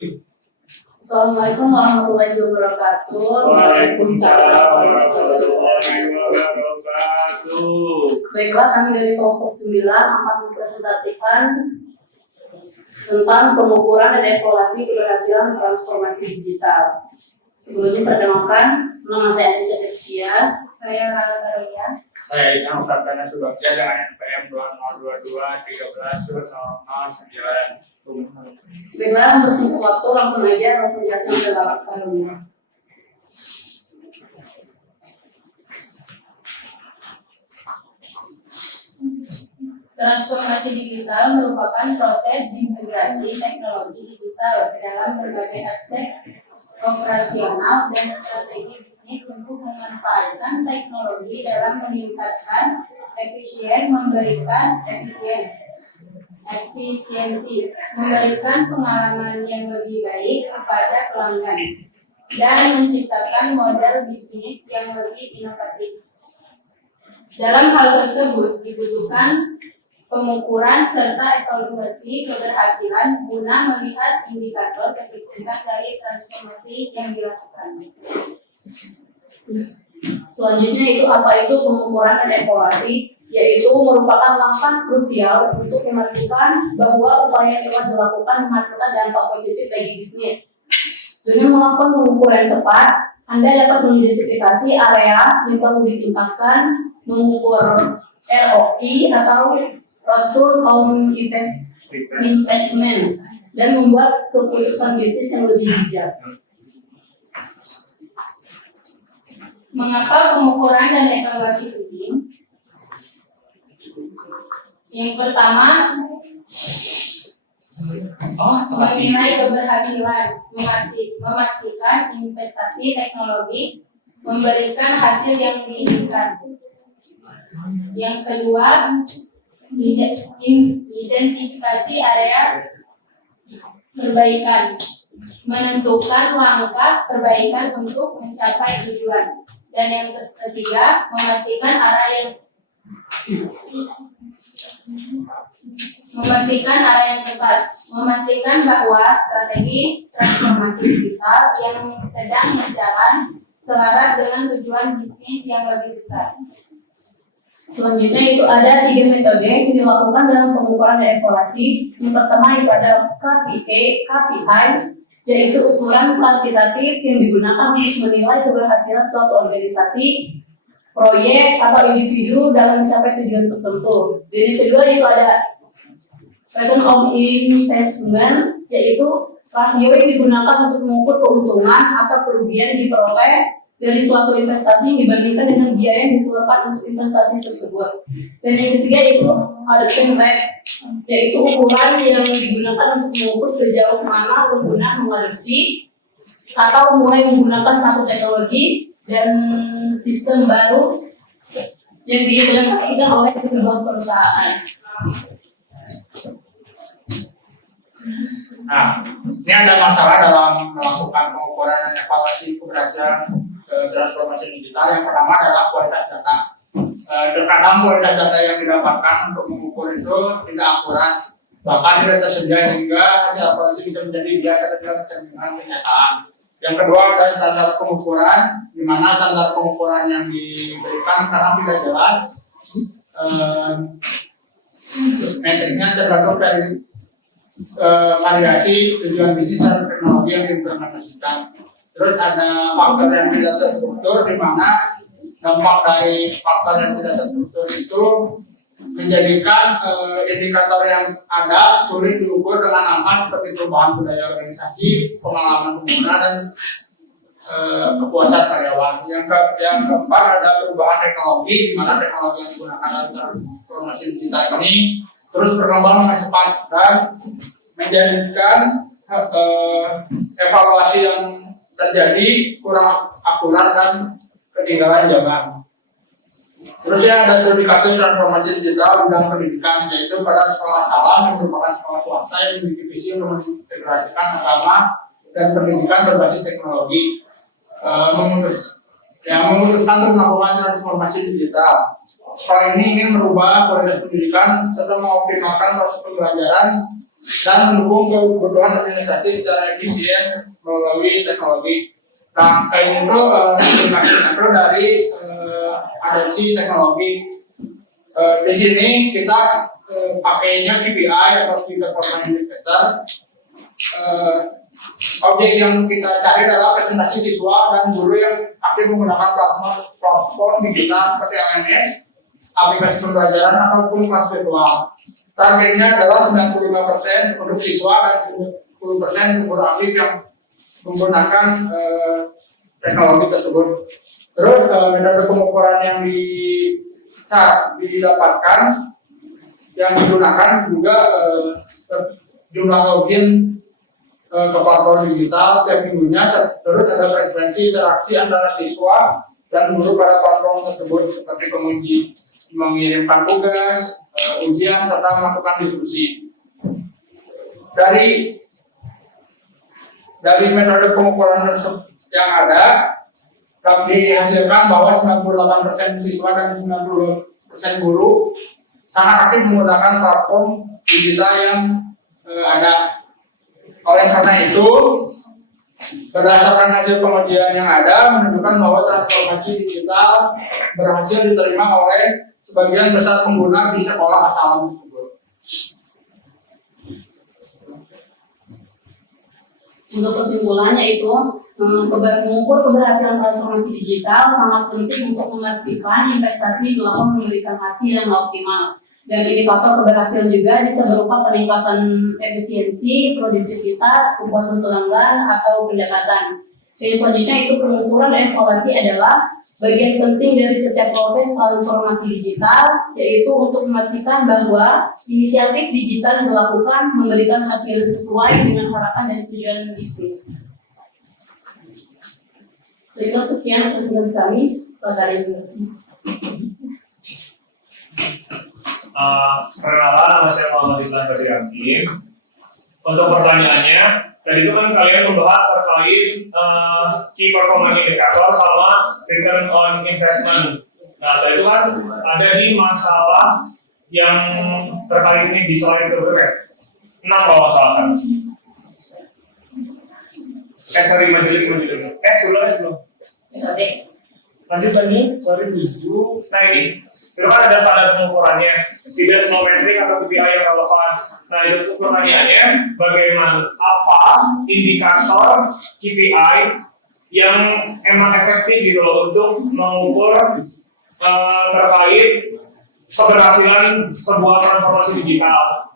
Assalamualaikum warahmatullahi wabarakatuh. Waalaikumsalam warahmatullahi wabarakatuh. Baiklah, kami dari kelompok 9 akan mempresentasikan tentang pengukuran dan evaluasi keberhasilan transformasi digital. Sebelumnya perkenalkan, nama saya Aziza Sefia. Saya Rara Karunia. Saya Isam Sartana Subakya dengan NPM 2022 13 Baiklah, untuk singkat waktu langsung jelaskan ke dalam Karunia. Transformasi digital merupakan proses integrasi teknologi digital ke dalam berbagai aspek operasional dan strategi bisnis untuk memanfaatkan teknologi dalam meningkatkan efisiensi, memberikan pengalaman yang lebih baik kepada pelanggan, dan menciptakan model bisnis yang lebih inovatif. Dalam hal tersebut dibutuhkan pengukuran serta evaluasi keberhasilan guna melihat indikator kesuksesan dari transformasi yang dilakukan. Selanjutnya apa itu pengukuran dan evaluasi, yaitu merupakan langkah krusial untuk memastikan bahwa upaya yang telah dilakukan menghasilkan dampak positif bagi bisnis. Dengan melakukan pengukuran tepat, Anda dapat mengidentifikasi area yang perlu ditingkatkan, mengukur ROI atau Return on Investment, dan membuat keputusan bisnis yang lebih bijak. Mengapa pengukuran dan evaluasi penting? Yang pertama, menilai keberhasilan, memastikan investasi teknologi memberikan hasil yang diinginkan. Yang kedua, identifikasi area perbaikan, menentukan langkah perbaikan untuk mencapai tujuan. Dan yang ketiga, memastikan arah yang tepat, memastikan bahwa strategi transformasi digital yang sedang berjalan selaras dengan tujuan bisnis yang lebih besar. Selanjutnya ada 3 metode yang dilakukan dalam pengukuran dan evaluasi. Yang pertama itu ada KPI, yaitu ukuran kuantitatif yang digunakan untuk menilai keberhasilan suatu organisasi, proyek, atau individu dalam mencapai tujuan tertentu. Dan yang kedua itu ada Return on Investment, yaitu rasio yang digunakan untuk mengukur keuntungan atau kerugian diperoleh dari suatu investasi yang dibandingkan dengan biaya yang dikeluarkan untuk investasi tersebut. Dan yang ketiga itu adoption rate, yaitu ukuran yang digunakan untuk mengukur sejauh mana pengguna mengadopsi atau mulai menggunakan satu teknologi dan sistem baru yang diimplementasikan oleh sebuah perusahaan. Nah, ini ada masalah dalam melakukan pengukuran dan evaluasi keberhasilan transformasi digital. Yang pertama adalah kualitas data. Terkadang kualitas data yang didapatkan untuk mengukur itu tidak akurat, bahkan tidak tersedia hingga hasil evaluasi bisa menjadi biasa dan tidak mencerminkan kenyataan. Yang kedua ada standar pengukuran, di mana standar pengukuran yang diberikan karena tidak jelas, metriknya tergantung dari variasi tujuan bisnis dan teknologi yang diimplementasikan. Terus ada faktor yang tidak terstruktur, di mana dampak dari faktor yang tidak terstruktur itu menjadikan indikator yang ada sulit diukur dengan angka seperti perubahan budaya organisasi, pengalaman pengguna, dan kepuasan karyawan. Yang keempat ada perubahan teknologi, di mana teknologi yang digunakan dalam transformasi digital ini terus berkembang dengan cepat dan menjadikan evaluasi yang terjadi kurang akurat dan ketinggalan zaman. Terus ada studi kasus transformasi digital bidang pendidikan, yaitu pada sekolah Salam yang merupakan sekolah swasta yang memiliki visi untuk mengintegrasikan agama dan pendidikan berbasis teknologi, memutuskan untuk melakukan transformasi digital. Sekolah ini ingin merubah kualitas pendidikan serta mengoptimalkan proses pembelajaran dan mendukung kebutuhan organisasi secara efisien melalui teknologi. Nah, ini tuh makro dari adopsi teknologi. Di sini kita pakainya KPI atau Key Performance Indicator. Objek yang kita cari adalah presentasi siswa dan guru yang aktif menggunakan platform digital seperti LMS, aplikasi pembelajaran ataupun kelas virtual. Targetnya adalah 95% untuk siswa dan 10% guru aktif yang menggunakan teknologi tersebut. Terus metode pengukuran yang didapatkan yang digunakan juga jumlah login ke platform digital setiap minggunya. Terus ada frekuensi interaksi antara siswa dan guru pada platform tersebut seperti mengirimkan tugas, ujian serta melakukan diskusi. Dari metode pengukuran yang ada dapat dihasilkan bahwa 98% siswa dan 90% guru sangat aktif menggunakan platform digital yang ada. Oleh karena itu, berdasarkan hasil pengujian yang ada menunjukkan bahwa transformasi digital berhasil diterima oleh sebagian besar pengguna di sekolah asal tersebut. Untuk kesimpulannya itu, mengukur keberhasilan transformasi digital sangat penting untuk memastikan investasi dilakukan memberikan hasil yang optimal. Dan indikator keberhasilan juga bisa berupa peningkatan efisiensi, produktivitas, kepuasan pelanggan, atau pendapatan. Jadi selanjutnya itu pengukuran dan evaluasi adalah bagian penting dari setiap proses transformasi digital, yaitu untuk memastikan bahwa inisiatif digital yang dilakukan memberikan hasil sesuai dengan harapan dan tujuan bisnis. Jadi sekian presentasi kami pada hari ini. Perkenalan, nama saya Muhammad Ibn Badrianti. Untuk pertanyaannya, tadi itu kan kalian membahas terkait key performance indicator sama return on investment. Nah, tadi itu kan ada di masalah yang terkait ini di slide berikutnya 6 kalau salah kan. Sebelum. Lanjut tadi, sorry 7. Nah ini, itu kan ada standar pengukurannya, tidak semua metrik atau KPI yang relevan. Nah itu pertanyaannya, bagaimana apa indikator KPI yang emang efektif gitu loh untuk mengukur terkait keberhasilan sebuah transformasi digital.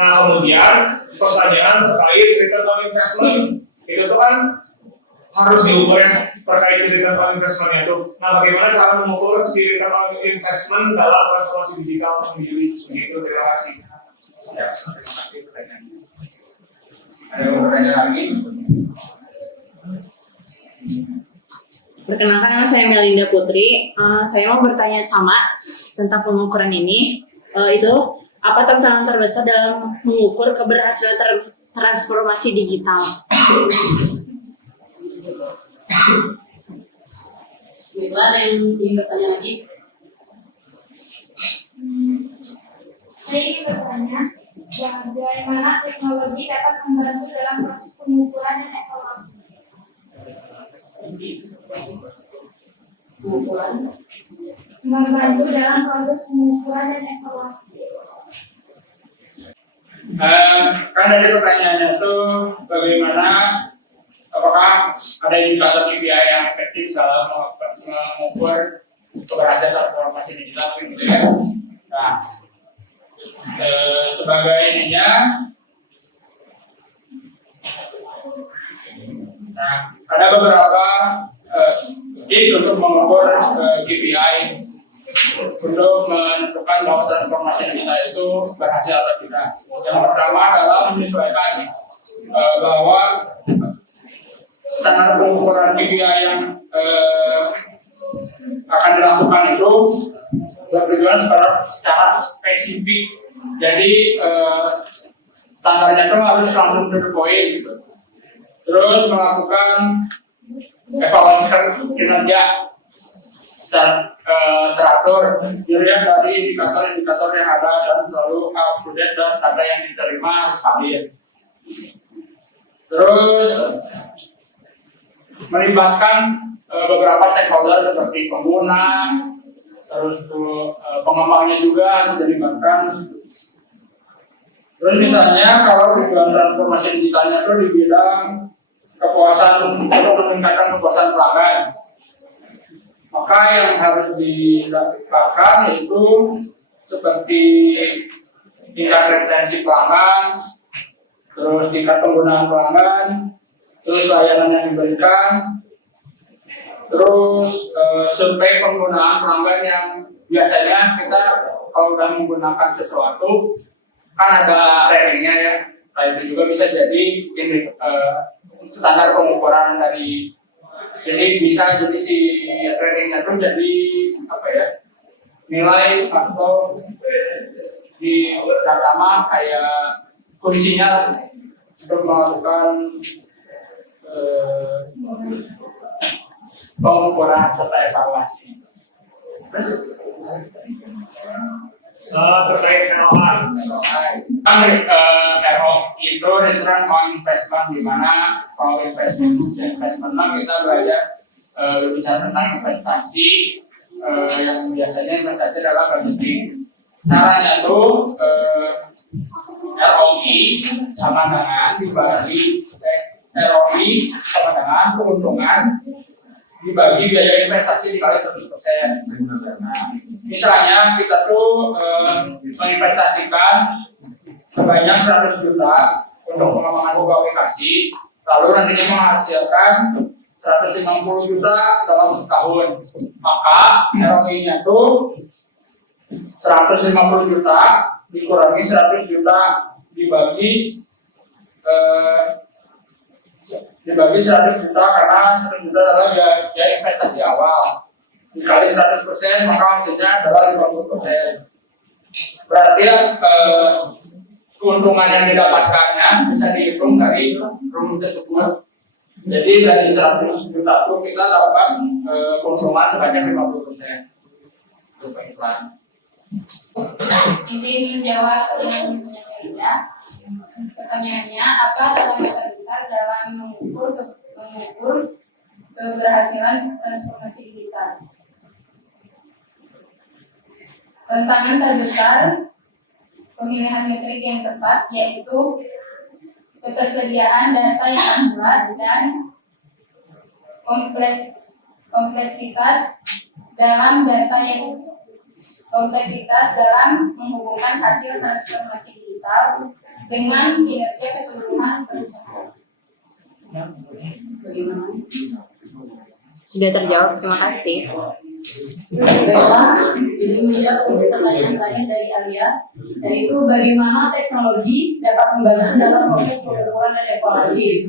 Nah kemudian pertanyaan terkait return on investment itu tuh kan harus diukur ya terkait si return on investment itu. Nah bagaimana cara mengukur si return on investment dalam transformasi digital sendiri? Begitu, terima kasih. Ya, terima kasih pertanyaannya. Ada yang bertanya lagi? Perkenalkan, nama saya Melinda Putri. Saya mau bertanya sama tentang pengukuran ini. Itu apa tantangan terbesar dalam mengukur keberhasilan transformasi digital? Baiklah, ada yang ingin bertanya lagi? Saya ingin bertanya, bagaimana teknologi dapat membantu dalam proses pengukuran dan evaluasi? Membantu dalam proses pengukuran dan evaluasi. Kan dari pertanyaannya itu bagaimana, apakah ada indikator KPI yang efektif dalam mengukur keberhasilan transformasi digital gitu ya? Nah, sebagai ininya, nah, ada beberapa tips untuk mengukur KPI untuk menentukan bahwa transformasi digital itu berhasil atau tidak. Yang pertama adalah menyesuaikan bahwa standar pengukuran KPI yang akan dilakukan itu bertujuan secara spesifik. Jadi standarnya itu harus langsung to the point gitu. Terus melakukan evaluasi kinerja teratur, dilihat dari indikator-indikator yang ada dan selalu update dan data yang diterima harus valid. Terus melibatkan beberapa stakeholder seperti pengguna, terus pengembangnya juga harus dilibatkan. Terus misalnya kalau tujuan transformasi digitalnya itu di bidang kepuasan untuk meningkatkan kepuasan pelanggan, maka yang harus dilakukan yaitu seperti tingkat retensi pelanggan, terus tingkat penggunaan pelanggan, terus layanan yang diberikan, terus survei penggunaan pelanggan yang biasanya kita kalau sudah menggunakan sesuatu kan ada ratingnya ya. Nah, itu juga bisa jadi standar pengukuran dari, jadi bisa jadi si ratingnya itu jadi apa ya, nilai atau di pertama kayak kuncinya untuk melakukan pengukuran serta evaluasi. Terkait ROI. ROI itu return on investment, di mana kalau investment kita belajar berbicara tentang investasi, yang biasanya investasi adalah budgeting. Caranya tuh ROI sama dengan dibagi keuntungan dibagi biaya investasi dikali 100%. Nah, misalnya kita tuh menginvestasikan sebanyak 100 juta untuk pengembangan sebuah aplikasi, lalu nantinya menghasilkan 150 juta dalam setahun, maka ROI-nya tuh 150 juta dikurangi 100 juta dibagi 100 juta, karena 100 juta adalah biaya investasi awal, dikali 100% maka hasilnya adalah 50%. Berarti keuntungan yang didapatkannya bisa dihitung dari rumus tersebut. Jadi dari 100 juta itu kita dapat keuntungan sebanyak 50%. Itu baiklah. Izin menjawab yang Riza. Pertanyaannya, apa tantangan terbesar dalam mengukur keberhasilan transformasi digital? Tantangan terbesar pemilihan metrik yang tepat, yaitu ketersediaan data yang akurat dan kompleksitas dalam menghubungkan hasil transformasi digital dengan kinerja keseluruhan perusahaan. Bagaimana? Sudah terjawab, terima kasih. Baiklah, izin menjawab pertanyaan terakhir dari Alia, yaitu bagaimana teknologi dapat membantu dalam proses pengukuran dan evaluasi.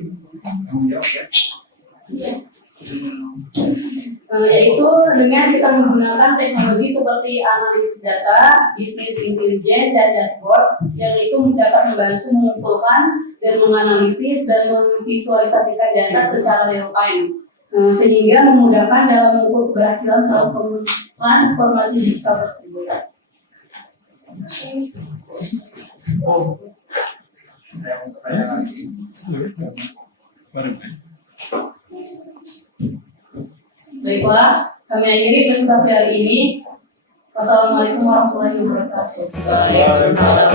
Yaitu dengan kita menggunakan teknologi seperti analisis data, business intelligence, dan dashboard, yang itu dapat membantu mengumpulkan dan menganalisis dan memvisualisasikan data secara real time, sehingga memudahkan dalam mengukur keberhasilan transformasi digital tersebut. Baiklah, kami akhiri presentasi hari ini. Wassalamualaikum warahmatullahi wabarakatuh. Waalaikumsalam.